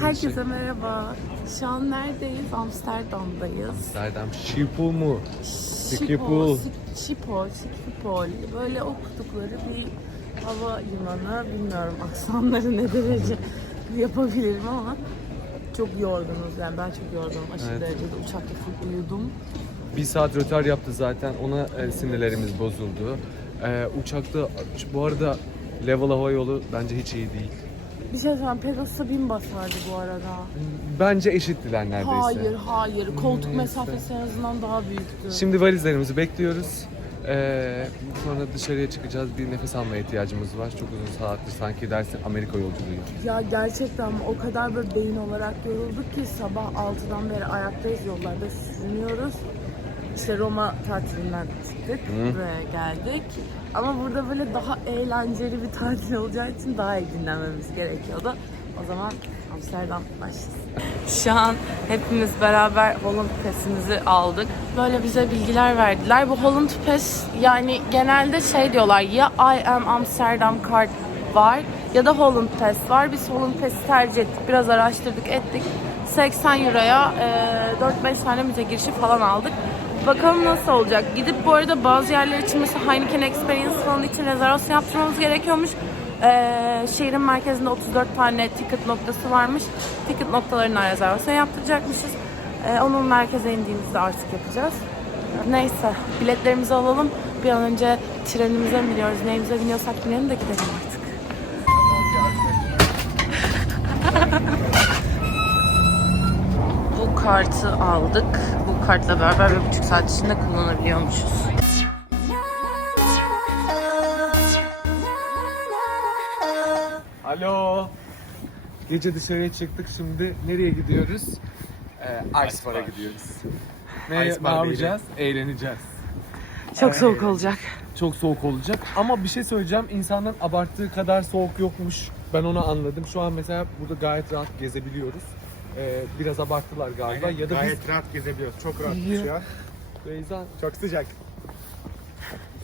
Herkese merhaba. Şu an neredeyiz? Amsterdam'dayız. Amsterdam Schiphol mu? Schiphol, Schiphol. Schiphol. Böyle okudukları bir hava limanı. Bilmiyorum aksanları ne derece yapabilirim ama çok yorgunuz. Yani ben çok yorgunum. Aşırı Evet. derecede uçakta full uyudum. Bir saat rötar yaptı zaten. Ona e, sinirlerimiz bozuldu. E, uçakta bu arada Level Hava Yolu bence hiç iyi değil. Bir şey söyleyeyim. Pegasus'a bin basardı bu arada. Bence eşittiler neredeyse. Hayır, hayır. Koltuk mesafesi en azından daha büyüktü. Şimdi valizlerimizi bekliyoruz. E, sonra dışarıya çıkacağız. Bir nefes almaya ihtiyacımız var. Çok uzun saattir sanki dersin Amerika yolculuğu. Ya gerçekten o kadar böyle beyin olarak yorulduk ki sabah 6'dan beri ayaktayız yollarda sürünüyoruz. İşte Roma tatilinden çıktık buraya geldik. Ama burada böyle daha eğlenceli bir tatil olacağı için daha iyi dinlenmemiz gerekiyordu. O zaman Amsterdam başlasın. Şu an hepimiz beraber Holland Pass'imizi aldık. Böyle bize bilgiler verdiler. Bu Holland Pass yani genelde şey diyorlar ya I am Amsterdam card var ya da Holland Pass var. Biz Holland Pass'i tercih ettik. Biraz araştırdık ettik. 80 euroya e, 4-5 tane müze girişi falan aldık. Bakalım nasıl olacak. Gidip bu arada bazı yerler için mesela Heineken Experience falan için rezervasyon yaptırmamız gerekiyormuş. Ee, şehrin merkezinde 34 tane ticket noktası varmış. Ticket noktalarından rezervasyon yaptıracakmışız. Ee, onun merkeze indiğimizde artık yapacağız. Neyse biletlerimizi alalım. Bir an önce trenimize mi biniyoruz, neyimize biniyorsak binelim de gidelim artık. Bu kartı aldık. Bu kartla beraber bir buçuk saat içinde kullanabiliyormuşuz. Alo. Gece dışarıya çıktık. Şimdi nereye gidiyoruz? Ee, Ice Bar'a gidiyoruz. Ne, Ice ne Bar yapacağız? Eğleneceğiz. Çok soğuk olacak. Çok soğuk olacak ama bir şey söyleyeceğim. İnsanların abarttığı kadar soğuk yokmuş. Ben onu anladım. Şu an mesela burada gayet rahat gezebiliyoruz. Ee, biraz abarttılar galiba. Ya da Gayet rahat gezebiliyoruz. Çok rahat Ya. şu an. biz Beyza, Çok sıcak.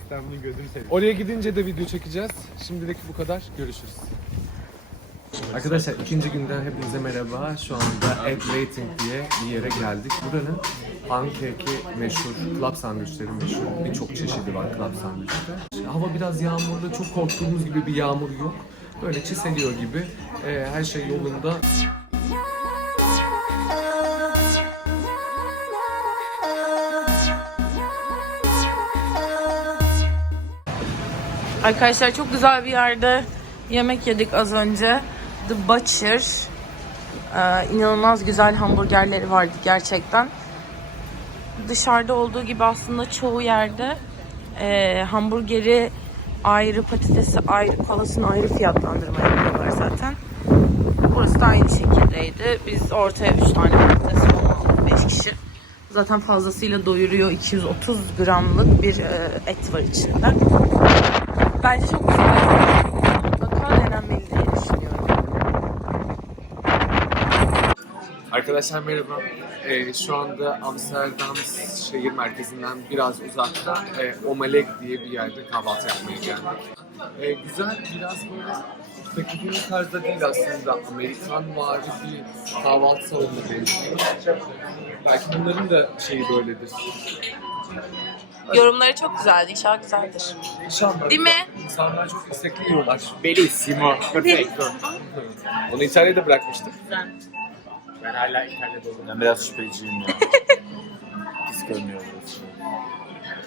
İstanbul'un gözünü seveyim. oraya gidince de video çekeceğiz. Şimdilik bu kadar. Görüşürüz. Arkadaşlar ikinci günden hepinize merhaba. Şu anda Egg Waiting diye bir yere geldik. Buranın pankeki meşhur, club sandviçleri meşhur. Birçok çeşidi var club sandviçte. Hava biraz yağmurlu, çok korktuğumuz gibi bir yağmur yok. Böyle çiseliyor gibi. Ee, her şey yolunda. Arkadaşlar çok güzel bir yerde yemek yedik az önce. The Butcher. Ee, inanılmaz güzel hamburgerleri vardı gerçekten. Dışarıda olduğu gibi aslında çoğu yerde e, hamburgeri ayrı, patatesi ayrı, kolasını ayrı fiyatlandırma yapıyorlar zaten. Burası da aynı şekildeydi. Biz ortaya 3 tane patates falan 5 kişi. Zaten fazlasıyla doyuruyor. 230 gramlık bir e, et var içinde. Bence çok güzel. Mutlaka denenmeli diye düşünüyorum. Arkadaşlar merhaba. Ee, şu anda Amsterdam şehir merkezinden biraz uzakta e, Omelek diye bir yerde kahvaltı yapmaya geldik. Ee, güzel, biraz böyle beklediğimiz tarzda değil aslında. Amerikan vari bir kahvaltı salonuna benziyor. Belki bunların da şeyi böyledir. Yorumları çok güzeldi. İnşallah güzeldir. İnşallah. Değil mi? İnsanlar çok istekli yiyorlar. Bellissimo. Perfetto. Onu İtalya'da bırakmıştık. Ben hala İtalya'da olduğum. Ben biraz şüpheciyim ya. Pis görünüyor.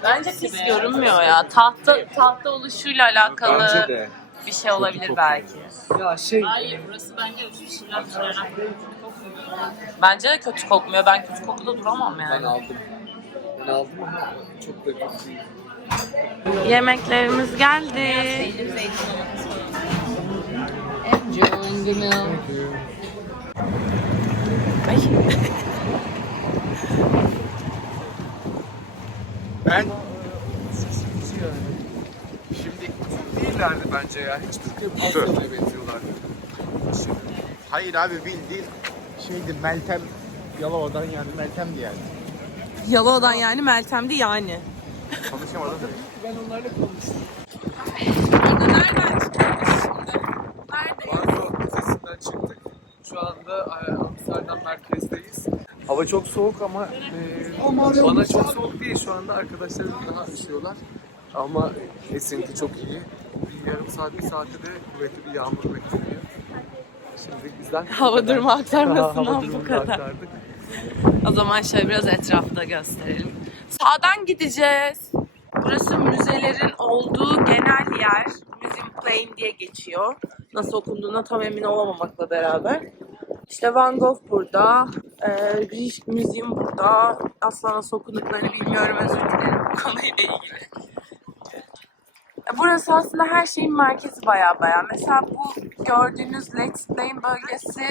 Bence pis görünmüyor ya. Tahta tahta oluşuyla alakalı Bence de. bir şey olabilir belki. Ya şey, Hayır, burası bence şeyler dışarıdan Bence de kötü kokmuyor. Ben kötü kokuda duramam ben yani. aldım. Aldım ama çok da kötü değil. Yemeklerimiz geldi. Peynir, zeytin domates falan. Enjoying the meal. Ay. Ben Şimdi değillerdi bence ya. Hiç Türkiye Asya'ya benziyorlardı. hayır abi bildiğin şeydi Meltem Yalova'dan yani Meltem'di yani. Yalova'dan yani Meltem'di yani. Konuşamadım. Ben onlarla konuştum. Burada nereden çıkıyoruz şimdi? Neredeyiz? Banko Müzesi'nden çıktık. Şu anda e, Amsterdam merkezdeyiz. Hava çok soğuk ama e, bana çok soğuk değil şu anda. Arkadaşlarım daha üşüyorlar. Ama esinti çok iyi. Bir yarım saat, bir saatte de kuvvetli bir yağmur bekleniyor. Şimdi bizden Hava durumu aktarmasından bu kadar. aktardık. O zaman şöyle biraz etrafta gösterelim. Sağdan gideceğiz. Burası müzelerin olduğu genel yer. Museum Plain diye geçiyor. Nasıl okunduğuna tam emin olamamakla beraber. İşte Van Gogh burada. E, Rijks Museum burada. Asla nasıl okunduklarını bilmiyorum özür dilerim bu konuyla ilgili. Burası aslında her şeyin merkezi baya baya. Mesela bu gördüğünüz Let's Plain bölgesi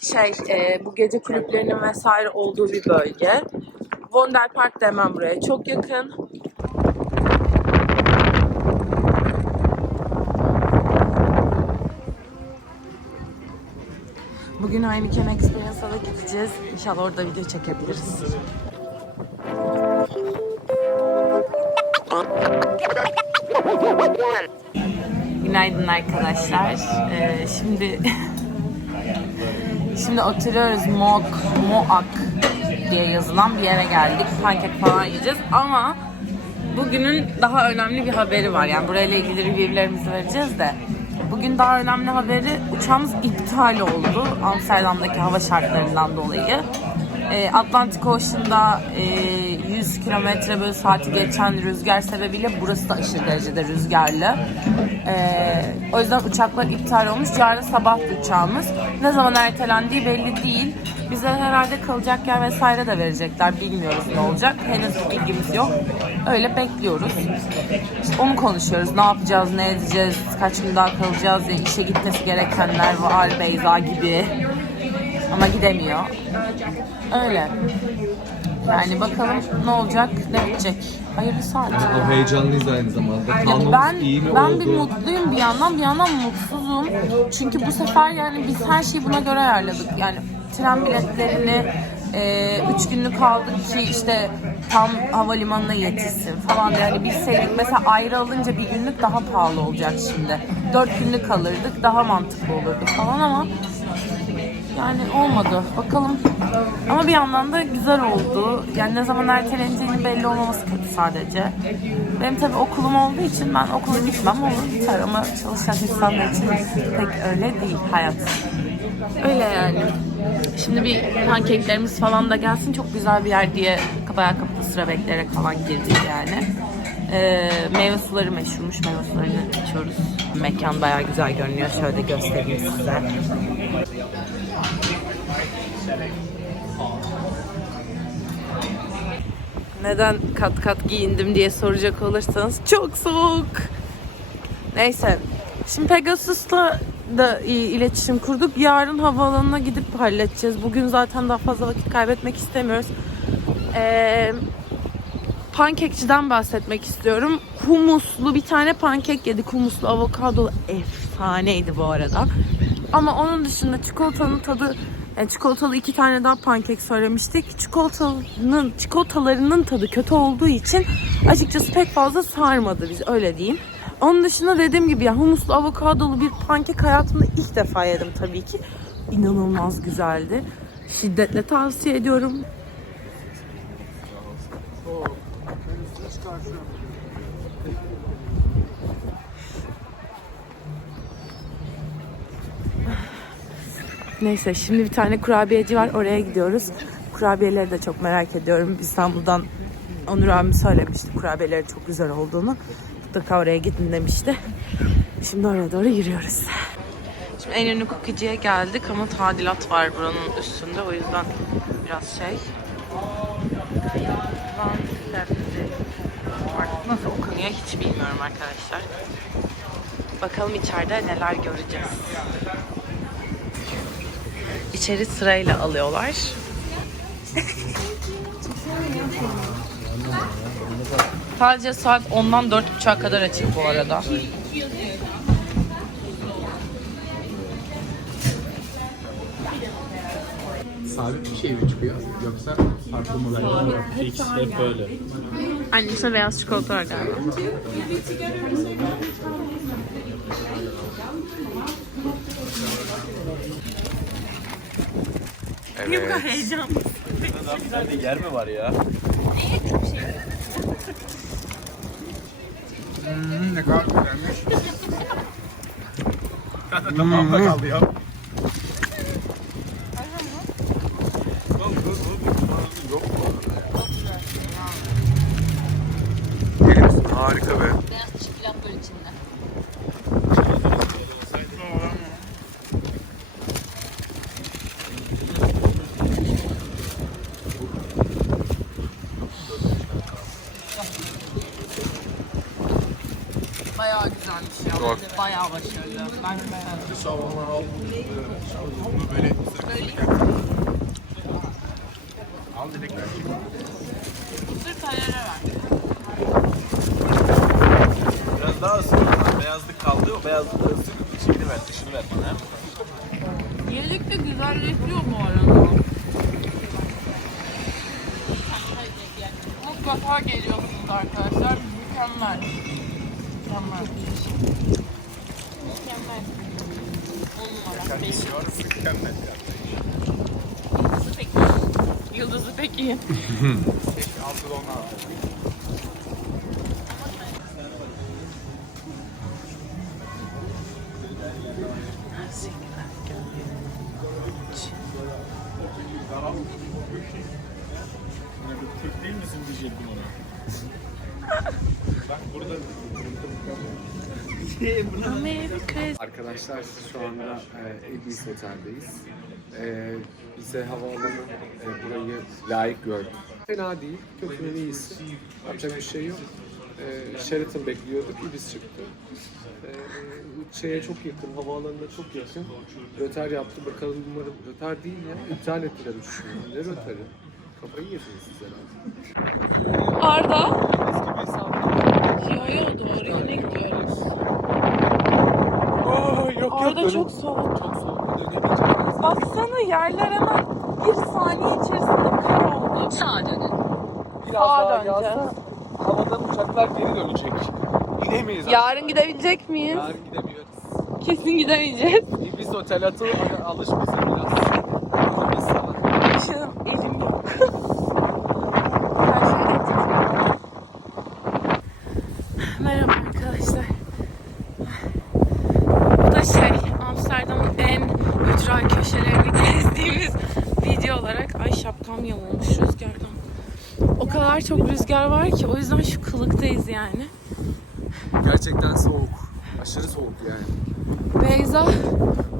şey e, bu gece kulüplerinin vesaire olduğu bir bölge. Vondel Park da hemen buraya çok yakın. Bugün Heineken Experience'a da gideceğiz. İnşallah orada video çekebiliriz. Günaydın arkadaşlar. Ee, şimdi şimdi oturuyoruz Mok Moak diye yazılan bir yere geldik. Pankek falan yiyeceğiz ama bugünün daha önemli bir haberi var. Yani burayla ilgili review'lerimizi vereceğiz de. Bugün daha önemli haberi uçağımız iptal oldu. Amsterdam'daki hava şartlarından dolayı. Ee, Atlantic Ocean'da e, 100 kilometre bölü saati geçen rüzgar sebebiyle burası da aşırı derecede rüzgarlı. Ee, o yüzden uçaklar iptal olmuş. Yarın sabah uçağımız. Ne zaman ertelendiği belli değil. Bize herhalde kalacak yer vesaire de verecekler. Bilmiyoruz ne olacak. Henüz bilgimiz yok. Öyle bekliyoruz. Onu konuşuyoruz. Ne yapacağız, ne edeceğiz, kaç gün daha kalacağız, ya işe gitmesi gerekenler var, Beyza gibi. Ama gidemiyor. Öyle. Yani bakalım ne olacak, ne bitecek. Hayırlısı artık. Heyecanlıyız aynı zamanda. Ya ben ben bir mutluyum bir yandan bir yandan mutsuzum. Çünkü bu sefer yani biz her şeyi buna göre ayarladık. Yani tren biletlerini e, üç günlük kaldık ki işte tam havalimanına yetişsin falan. Yani biz sevdik mesela ayrı alınca bir günlük daha pahalı olacak şimdi. Dört günlük kalırdık daha mantıklı olurdu falan ama yani olmadı. Bakalım. Ama bir yandan da güzel oldu. Yani ne zaman erteleneceğinin belli olmaması kötü sadece. Benim tabii okulum olduğu için ben okula gitmem olur biter ama çalışan insanlar için pek öyle değil hayat. Öyle yani. Şimdi bir pankeklerimiz falan da gelsin. Çok güzel bir yer diye bayağı kapıda sıra bekleyerek falan girdik yani. Ee, meyve suları meşhurmuş. Meyve sularını içiyoruz. Mekan bayağı güzel görünüyor. Şöyle göstereyim size. Neden kat kat giyindim diye soracak olursanız çok soğuk. Neyse. Şimdi Pegasus'la da iletişim kurduk. Yarın havaalanına gidip halledeceğiz. Bugün zaten daha fazla vakit kaybetmek istemiyoruz. Ee, pankekçiden bahsetmek istiyorum. Humuslu bir tane pankek yedik. Humuslu avokadolu efsaneydi bu arada. Ama onun dışında çikolatanın tadı yani çikolatalı iki tane daha pankek söylemiştik. Çikolatanın, çikolatalarının tadı kötü olduğu için açıkçası pek fazla sarmadı biz öyle diyeyim. Onun dışında dediğim gibi ya humuslu avokadolu bir pankek hayatımda ilk defa yedim tabii ki. İnanılmaz güzeldi. Şiddetle tavsiye ediyorum. Neyse şimdi bir tane kurabiyeci var oraya gidiyoruz. Kurabiyeleri de çok merak ediyorum. İstanbul'dan Onur abim söylemişti kurabiyeleri çok güzel olduğunu. Mutlaka oraya gidin demişti. Şimdi oraya doğru yürüyoruz. Şimdi en ünlü kokiciye geldik ama tadilat var buranın üstünde o yüzden biraz şey. Nasıl okunuyor hiç bilmiyorum arkadaşlar. Bakalım içeride neler göreceğiz. İçeri sırayla alıyorlar. Sadece saat 10'dan 4.30'a kadar açık bu arada. Sabit bir şey mi çıkıyor yoksa farklı modeller mi? Fix hep böyle. Annesine beyaz çikolata var galiba. Evet. Heyecan. Nerede yer mi var ya? Hmm, ne kadar güzelmiş. Tamam da kaldı ya. Deli misin? Harika be. Beyaz çikolatalar içinde. Bayağı güzelmiş ya. Çok. Bayağı başarılı. Ben de beğendim. Al direkt. Mısır ver. Biraz daha ısır. Beyazlık kaldı. O beyazlığı ısır. İçini ver, dışını ver bana. Yedik de güzelleşiyor bu arada. Mutlaka geliyorsunuz arkadaşlar. Mükemmel. Mükemmel. Pek iyi. Altı ona. Türk değil misin diyecektim ona. Bak burada Arkadaşlar şu anda e, Ibis Otel'deyiz. E, bize havaalanı e, burayı layık gördü. Fena değil, kötünün iyisi. Yapacak bir şey yok. E, Sheraton bekliyorduk, Ibis çıktı. E, şeye çok yakın, havaalanına çok yakın. Röter yaptı, bakalım umarım röter değil ya, iptal ettiler uçuşunu. Ne röteri? Kafayı yediniz siz herhalde. Arda. Yo yo doğru yöne gidiyoruz. Oh, yok Arda çok soğuk. Çok soğuk, dönemeyeceğim. Baksana yerler hemen bir saniye içerisinde kar oldu. Sağa dönün. Biraz Sağa daha döneceğiz. yağsa havadan uçaklar geri dönecek. İnemeyiz Yarın gidebilecek miyiz? Yarın gidemiyoruz. Kesin gidemeyeceğiz. Biz otel atı alış bize biraz. Ama biz sana. Canım elim yok. Her şey etik. Merhaba arkadaşlar. Bu da şey Amsterdam'ın en ücra köşelerini gezdiğimiz video olarak ay şapkam yamulmuş rüzgardan. O kadar çok rüzgar var ki o yüzden şu kılıktayız yani. Gerçekten soğuk. Aşırı soğuk yani. Beyza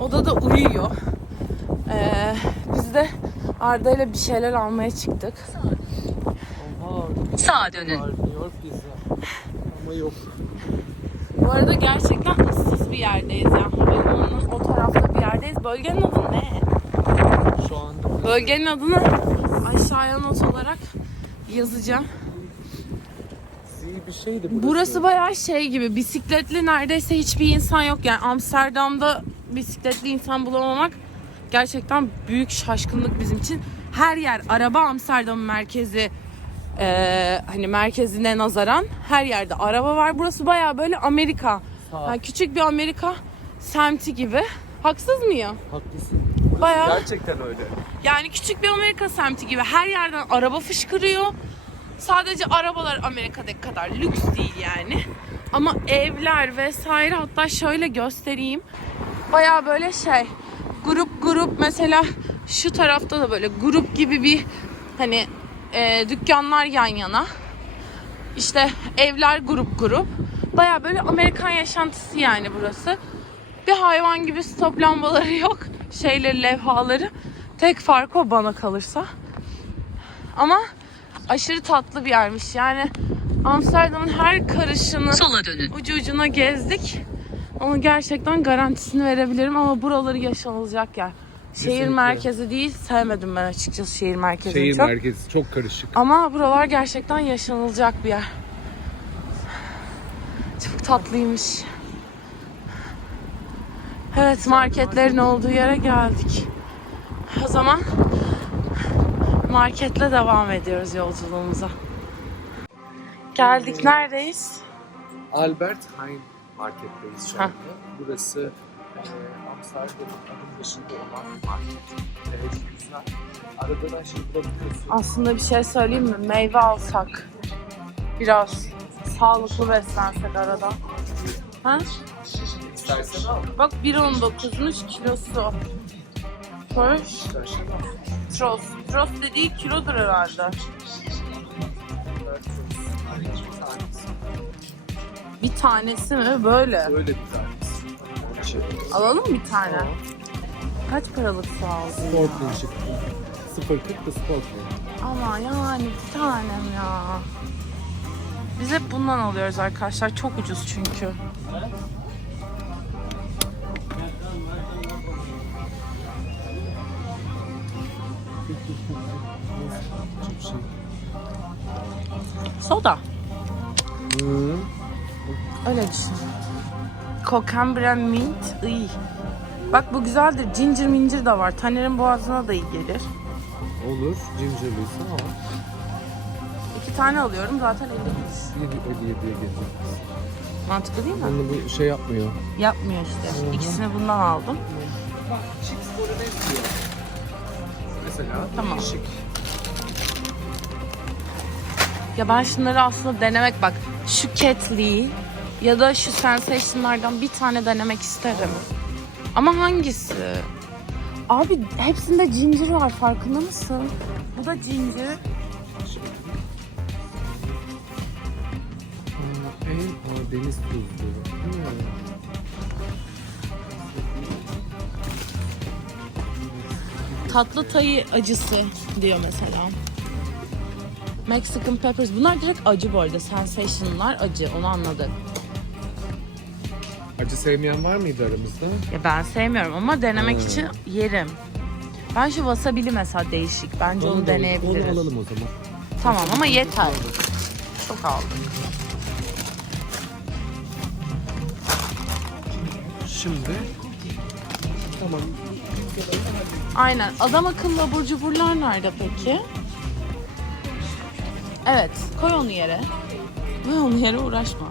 odada uyuyor. Ee, biz de Arda ile bir şeyler almaya çıktık. Sağa dönün. Ama yok. Bu arada gerçekten ıssız bir yerdeyiz yani. Havalimanının o tarafta bir yerdeyiz. Bölgenin adı ne? Şu anda Bölgenin adını aşağıya not olarak yazacağım. bir şeydi burası. Burası bayağı şey gibi bisikletli neredeyse hiçbir insan yok. Yani Amsterdam'da bisikletli insan bulamamak gerçekten büyük şaşkınlık bizim için. Her yer araba Amsterdam'ın merkezi eee, hani merkezine nazaran her yerde araba var. Burası bayağı böyle Amerika. Yani küçük bir Amerika semti gibi. Haksız mıyım? Haklısın. Bayağı Gerçekten öyle. yani küçük bir Amerika semti gibi her yerden araba fışkırıyor. Sadece arabalar Amerika'daki kadar lüks değil yani. Ama evler vesaire hatta şöyle göstereyim. Baya böyle şey grup grup mesela şu tarafta da böyle grup gibi bir hani e, dükkanlar yan yana. İşte evler grup grup. Baya böyle Amerikan yaşantısı yani burası. Bir hayvan gibi stop lambaları yok. Şeyleri, levhaları. Tek fark o bana kalırsa. Ama aşırı tatlı bir yermiş. Yani Amsterdam'ın her karışını Sola dönün. ucu ucuna gezdik. Onu gerçekten garantisini verebilirim ama buraları yaşanılacak yer. Şehir Kesinlikle. merkezi değil. Sevmedim ben açıkçası şehir merkezini Şehir çok. merkezi çok karışık. Ama buralar gerçekten yaşanılacak bir yer. Çok tatlıymış. Evet marketlerin olduğu yere geldik. O zaman marketle devam ediyoruz yolculuğumuza. Geldik neredeyiz? Albert Heijn marketteyiz şu Ha. anda. Burası e, adım başında olan market. Evet güzel. Aradığın her şeyi bulabiliyorsun. Aslında bir şey söyleyeyim mi? Meyve alsak. Biraz sağlıklı beslensek arada. Ha? İstersen al. Bak 1.19'muş kilosu. Al. Tros. Tros dediği kilodur herhalde. Bir tanesi mi? Böyle. Öyle bir tanesi. Alalım mı bir tane? Kaç paralık su aldın? ya? Sportmanship. 0.40 da Sportman. Ama yani bir tanem ya. Biz hep bundan alıyoruz arkadaşlar. Çok ucuz çünkü. Soda. Hı. Öyle düşün. Cocambre mint. iyi. Bak bu güzeldir. Ginger mincir de var. Taner'in boğazına da iyi gelir. Olur. Gingerlıysa al. İki tane alıyorum. Zaten 50 kuruş. 7 7'ye gelir. Mantıklı değil mi? Onu bu şey yapmıyor. Yapmıyor işte. İkisini bundan aldım. Bak Chicks Bolognese diyor. Mesela Tamam. değişik. Ya ben şunları aslında denemek bak. Şu Cat'liği ya da şu Sensation'lardan bir tane denemek isterim. Ama hangisi? Abi hepsinde ginger var farkında mısın? Bu da ginger. Aa, En deniz tuzlu. Hmm. Tatlı tayı acısı diyor mesela. Mexican peppers. Bunlar direkt acı bu arada. Sensation'lar acı. Onu anladık. Acı sevmeyen var mıydı aramızda? Ya ben sevmiyorum ama denemek Hmm. için yerim. Ben şu wasabili mesela değişik. Bence onu, da alalım- deneyebiliriz. Onu alalım o zaman. Tamam ama yeter. Çok aldık. Şimdi tamam. Aynen. Adam akıllı abur cuburlar nerede peki? Evet. Koy onu yere. Koy onu yere uğraşma.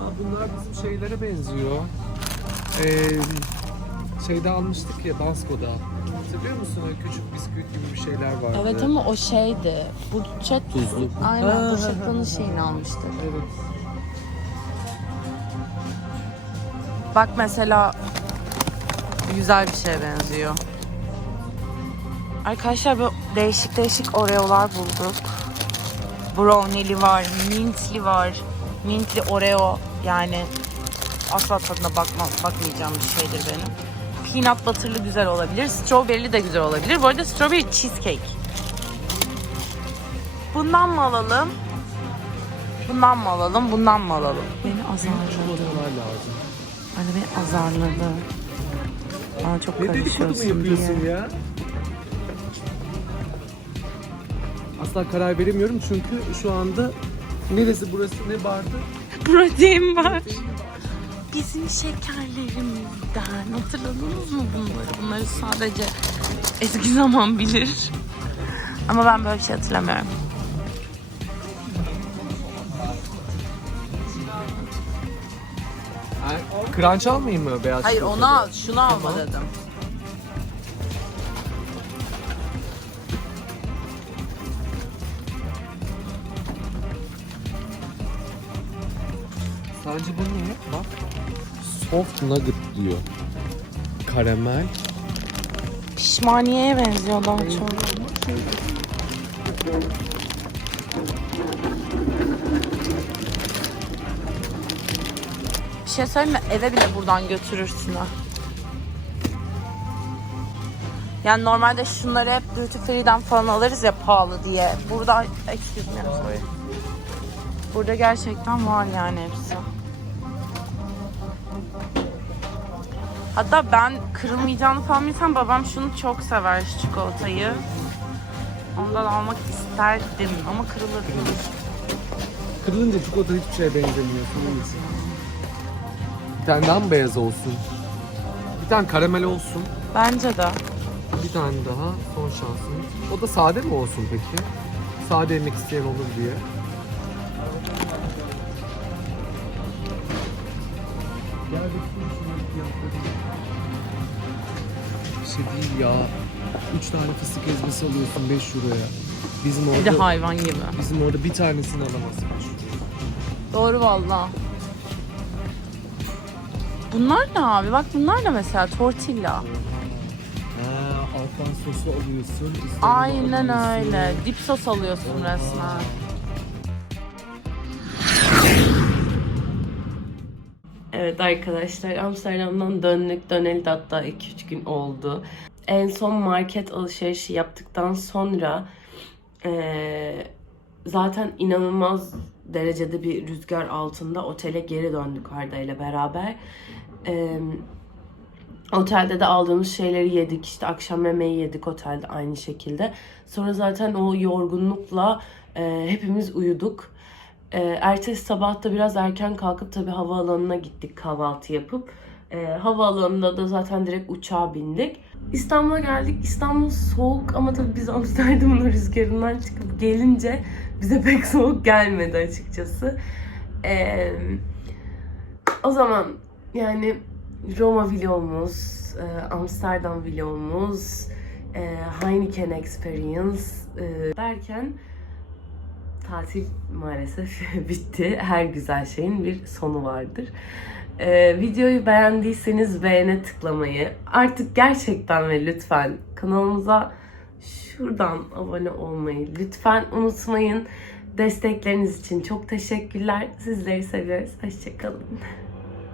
Aa, bunlar bizim şeylere benziyor. Ee, şeyde almıştık ya Basko'da. Hatırlıyor musun? Öyle küçük bisküvit gibi bir şeyler vardı. Evet ama o şeydi. Bu chat Tuzlu. Aynen. Bu şakanın şeyini almıştık. Evet. Bak mesela güzel bir şeye benziyor. Arkadaşlar bu değişik değişik oreolar bulduk. Brownie'li var, mintli var. Mintli oreo yani asla tadına bakma, bakmayacağım bir şeydir benim. Peanut butter'lı güzel olabilir. Strawberry'li de güzel olabilir. Bu arada strawberry cheesecake. Bundan mı alalım? Bundan mı alalım? Bundan mı alalım? Beni azarladı. Çikolatalar lazım. Anne beni azarladı. Bana çok Ne dedikodu mu karışıyorsun yapıyorsun diye. ya? Asla karar veremiyorum çünkü şu anda neresi burası ne bardı? Protein var. Bizim şekerlerimizden. Hatırladınız mı bunları? Bunları sadece eski zaman bilir. Ama ben böyle bir şey hatırlamıyorum. Crunch almayayım mı beyaz Hayır çikolata? onu al, şunu alma dedim. Sence bu ne? Bak. Soft nugget diyor. Karamel. Pişmaniyeye benziyor daha çok. Bir şey söyleyeyim mi? Eve bile buradan götürürsün ha. Yani normalde şunları hep duty free'den falan alırız ya pahalı diye. Burada, excuse me, sorry. Burada gerçekten var yani hepsi. Hatta ben kırılmayacağını falan bilsem babam şunu çok sever şu çikolatayı. Ondan almak isterdim ama kırılır değil. Kırılınca çikolata hiçbir şeye benzemiyor. Neyse. Bir tane daha mı beyaz olsun? Bir tane karamel olsun. Bence de. Bir tane daha son şansımız. O da sade mi olsun peki? Sade yemek isteyen olur diye. Gel. Bir şey değil ya. 3 tane fıstık ezmesi alıyorsun 5 euroya. Bizim Bir de orada, hayvan gibi. bizim orada bir tanesini alamazsın. Doğru valla. Bunlar ne abi? Bak bunlar da mesela tortilla. Ha, alttan sosu alıyorsun. Aynen alıyorsun. öyle. Dip sos alıyorsun resmen. Evet arkadaşlar Amsterdam'dan döndük. Döneli de hatta 2-3 gün oldu. En son market alışverişi yaptıktan sonra eee, zaten inanılmaz derecede bir rüzgar altında otele geri döndük Arda ile beraber. Eee Otelde de aldığımız şeyleri yedik. İşte akşam yemeği yedik otelde aynı şekilde. Sonra zaten o yorgunlukla e, hepimiz uyuduk. E, ertesi sabah da biraz erken kalkıp tabii havaalanına gittik kahvaltı yapıp. E, havaalanında da zaten direkt uçağa bindik. İstanbul'a geldik. İstanbul soğuk ama tabii biz Amsterdam'ın rüzgarından çıkıp gelince bize pek soğuk gelmedi açıkçası. E, o zaman yani Roma vlogumuz, e, Amsterdam vlogumuz, e, Heineken Experience e, derken tatil maalesef bitti. Her güzel şeyin bir sonu vardır. E, videoyu beğendiyseniz beğene tıklamayı, artık gerçekten ve lütfen kanalımıza şuradan abone olmayı lütfen unutmayın. Destekleriniz için çok teşekkürler. Sizleri seviyoruz. Hoşçakalın.